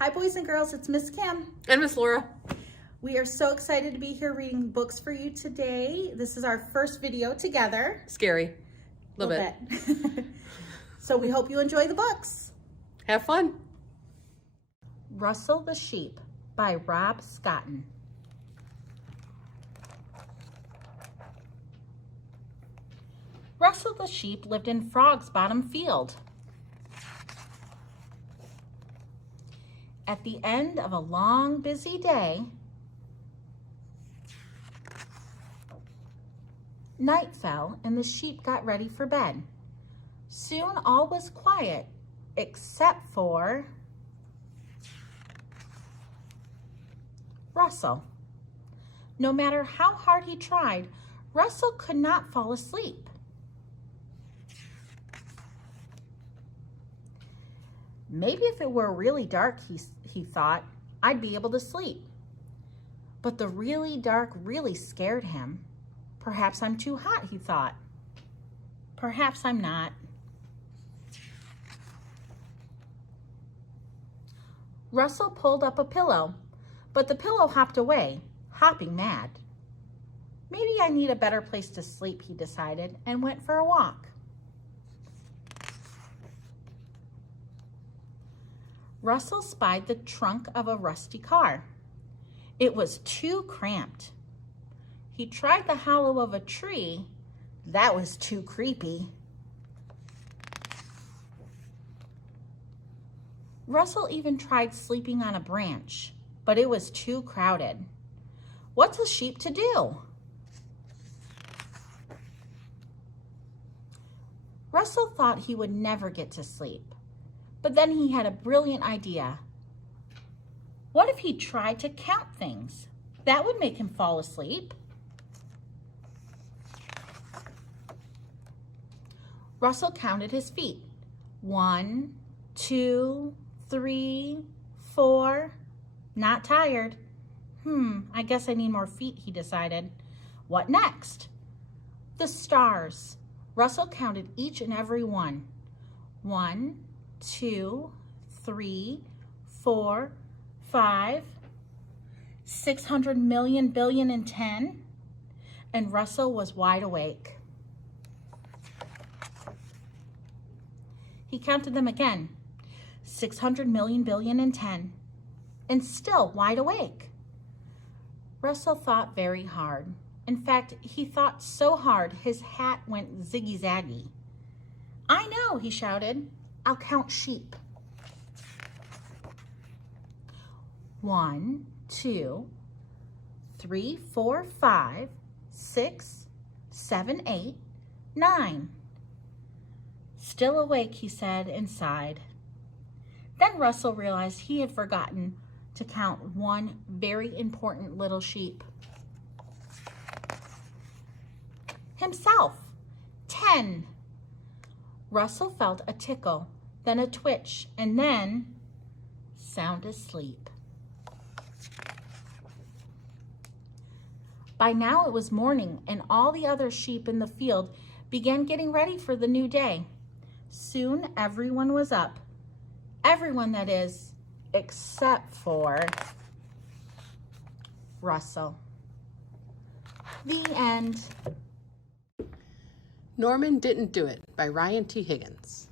Hi boys and girls, it's Miss Kim. And Miss Laura. We are so excited to be here reading books for you today. This is our first video together. Scary. A little bit. So we hope you enjoy the books. Have fun. Russell the Sheep by Rob Scotton. Russell the Sheep lived in Frog's Bottom Field. At the end of a long, busy day, night fell and the sheep got ready for bed. Soon all was quiet except for Russell. No matter how hard he tried, Russell could not fall asleep. Maybe if it were really dark, he thought, I'd be able to sleep. But the really dark really scared him. Perhaps I'm too hot, he thought. Perhaps I'm not. Russell pulled up a pillow, but the pillow hopped away, hopping mad. Maybe I need a better place to sleep, he decided, and went for a walk. Russell spied the trunk of a rusty car. It was too cramped. He tried the hollow of a tree. That was too creepy. Russell even tried sleeping on a branch, but it was too crowded. What's a sheep to do? Russell thought he would never get to sleep. But then he had a brilliant idea. What if he tried to count things? That would make him fall asleep. Russell counted his feet. 1, 2, 3, 4. Not tired. I guess I need more feet, he decided. What next? The stars. Russell counted each and every one. 1, 2, 3, 4, 5, 600 million, billion, and 10. And Russell was wide awake. He counted them again. 600 million, billion, and 10. And still wide awake. Russell thought very hard. In fact, he thought so hard his hat went ziggy-zaggy. I know, he shouted. I'll count sheep. 1, 2, 3, 4, 5, 6, 7, 8, 9. Still awake, he said and sighed. Then Russell realized he had forgotten to count one very important little sheep. Himself. 10. Russell felt a tickle, then a twitch, and then sound asleep. By now it was morning, and all the other sheep in the field began getting ready for the new day. Soon everyone was up. Everyone, that is, except for Russell. The end. Norman Didn't Do It by Ryan T. Higgins.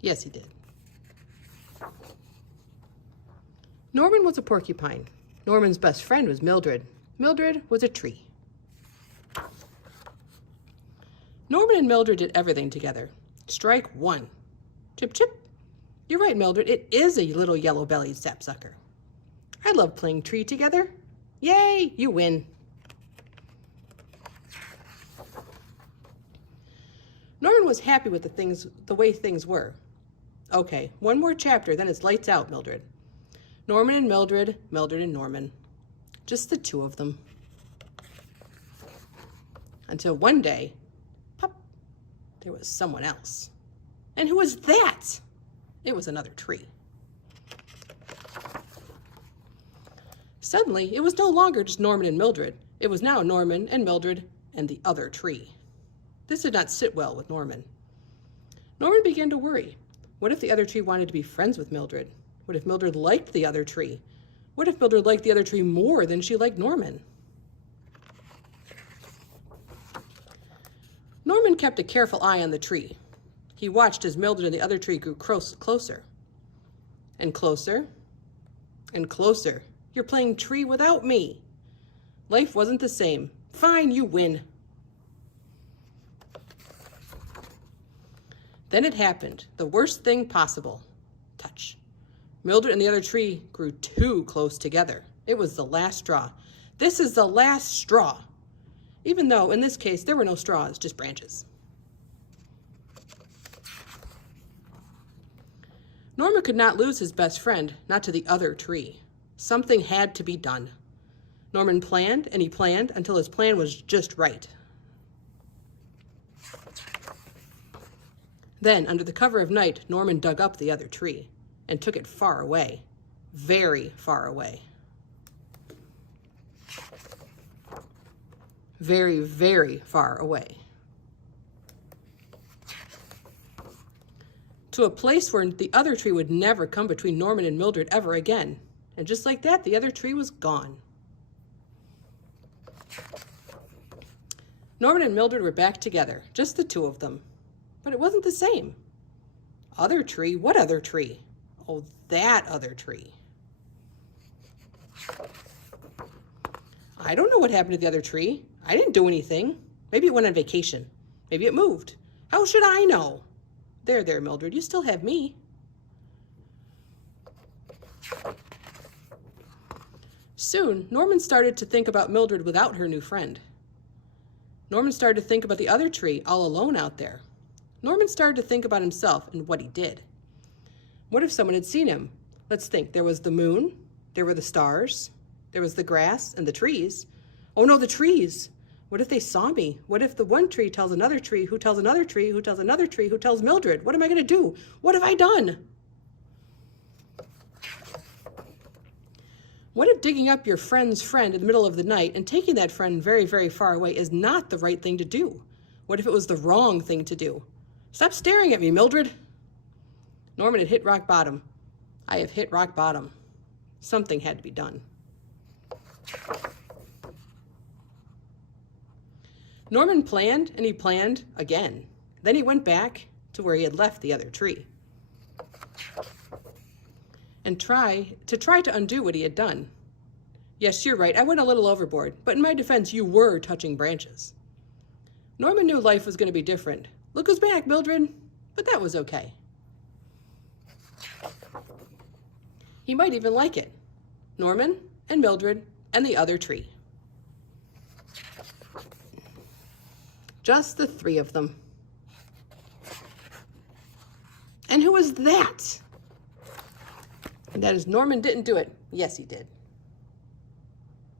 Yes, he did. Norman was a porcupine. Norman's best friend was Mildred. Mildred was a tree. Norman and Mildred did everything together. Strike one. Chip, chip. You're right, Mildred. It is a little yellow-bellied sapsucker. I love playing tree together. Yay, you win. Norman was happy with the way things were. Okay, one more chapter, then it's lights out, Mildred. Norman and Mildred, Mildred and Norman. Just the two of them. Until one day, pop, there was someone else. And who was that? It was another tree. Suddenly, it was no longer just Norman and Mildred. It was now Norman and Mildred and the other tree. This did not sit well with Norman. Norman began to worry. What if the other tree wanted to be friends with Mildred? What if Mildred liked the other tree? What if Mildred liked the other tree more than she liked Norman? Norman kept a careful eye on the tree. He watched as Mildred and the other tree grew closer. And closer. And closer. You're playing tree without me. Life wasn't the same. Fine, you win. Then it happened, the worst thing possible. Touch. Mildred and the other tree grew too close together. It was the last straw. This is the last straw. Even though, in this case, there were no straws, just branches. Norman could not lose his best friend, not to the other tree. Something had to be done. Norman planned, and he planned until his plan was just right. Then, under the cover of night, Norman dug up the other tree and took it far away, very far away. Very, very far away. To a place where the other tree would never come between Norman and Mildred ever again. And just like that, the other tree was gone. Norman and Mildred were back together, just the two of them. But it wasn't the same. Other tree? What other tree? Oh, that other tree. I don't know what happened to the other tree. I didn't do anything. Maybe it went on vacation. Maybe it moved. How should I know? There, Mildred, you still have me. Soon, Norman started to think about Mildred without her new friend. Norman started to think about the other tree all alone out there. Norman started to think about himself and what he did. What if someone had seen him? Let's think. There was the moon. There were the stars. There was the grass and the trees. Oh no, the trees. What if they saw me? What if the one tree tells another tree, who tells another tree, who tells another tree, who tells Mildred? What am I going to do? What have I done? What if digging up your friend's friend in the middle of the night and taking that friend very, very far away is not the right thing to do? What if it was the wrong thing to do? Stop staring at me, Mildred. Norman had hit rock bottom. I have hit rock bottom. Something had to be done. Norman planned, and he planned again. Then he went back to where he had left the other tree and try to undo what he had done. Yes, you're right, I went a little overboard, but in my defense, you were touching branches. Norman knew life was going to be different. Look who's back, Mildred. But that was okay. He might even like it. Norman and Mildred and the other tree. Just the three of them. And who was that? And that is Norman didn't do it. Yes, he did.